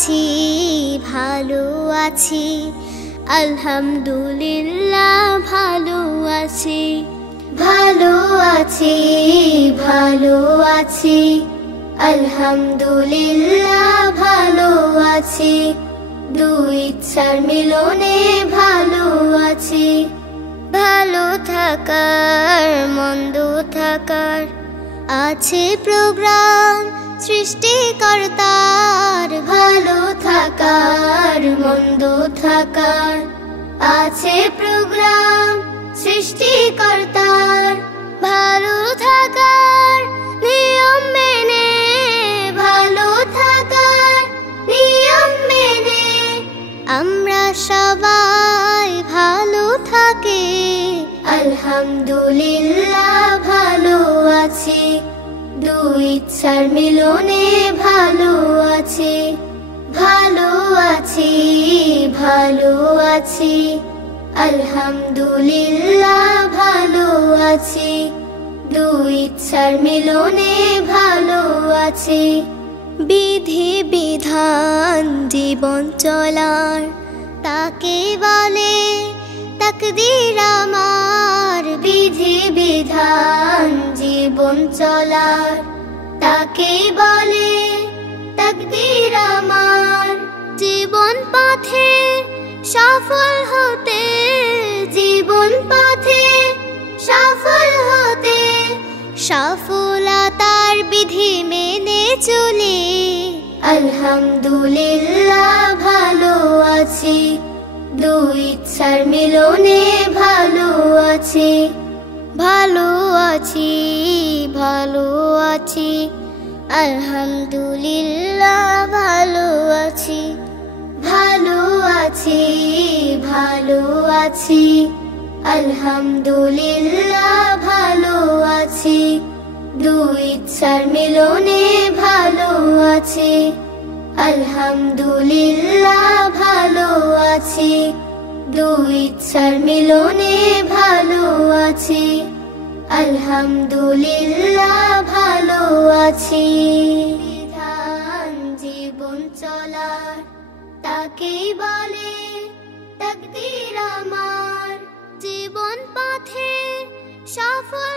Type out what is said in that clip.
আছি ভালো আছি আলহামদুলিল্লাহ ভালো আছি ভালো আছি ভালো আছি আলহামদুলিল্লাহ ভালো আছি দুই ইচ্ছার মিলনে ভালো আছি ভালো থাকার মন্দ থাকার আছে প্রোগ্রাম সৃষ্টিকর্তার ভালো থাকার মন্দ থাকার আছে প্রোগ্রাম সৃষ্টিকর্তার ভালো থাকার নিয়ম মেনে ভালো থাকার নিয়ম মেনে আমরা সবাই ভালো থাকি আলহামদুলিল্লাহ ভালো আছি দুই ইচ্ছার মিলনে ভালো আছি ভালো আছি ভালো আছি আলহামদুলিল্লাহ ভালো আছি দুই ইচ্ছার মিলনে ভালো আছি বিধি বিধান জীবন চলার তাকে বলে তাকদীর আমার বিধি বিধান জীবন চলার তাকে বলে তাকদীর আমার জীবন পথে সফল হতে জীবন পথে সফল হতে সফলতার বিধি মেনে চলে আলহামদুলিল্লাহ ভালো আছি দুই ইচ্ছার মিলনে ভালো আছি ভালো আছি ভালো আছি আলহামদুলিল্লাহ ভালো আছি ভালো আছি ভালো আছি আলহামদুলিল্লাহ ভালো আছি দুই ইচ্ছার মিলনে ভালো আছি আলহামদুলিল্লাহ ভালো আছি দুই ইচ্ছার মিলনে ভালো আছি আলহামদুলিল্লাহ ভালো আছি বিধান জীবন চলার তাকেই বলে তাকদীর আমার জীবন পথে সফল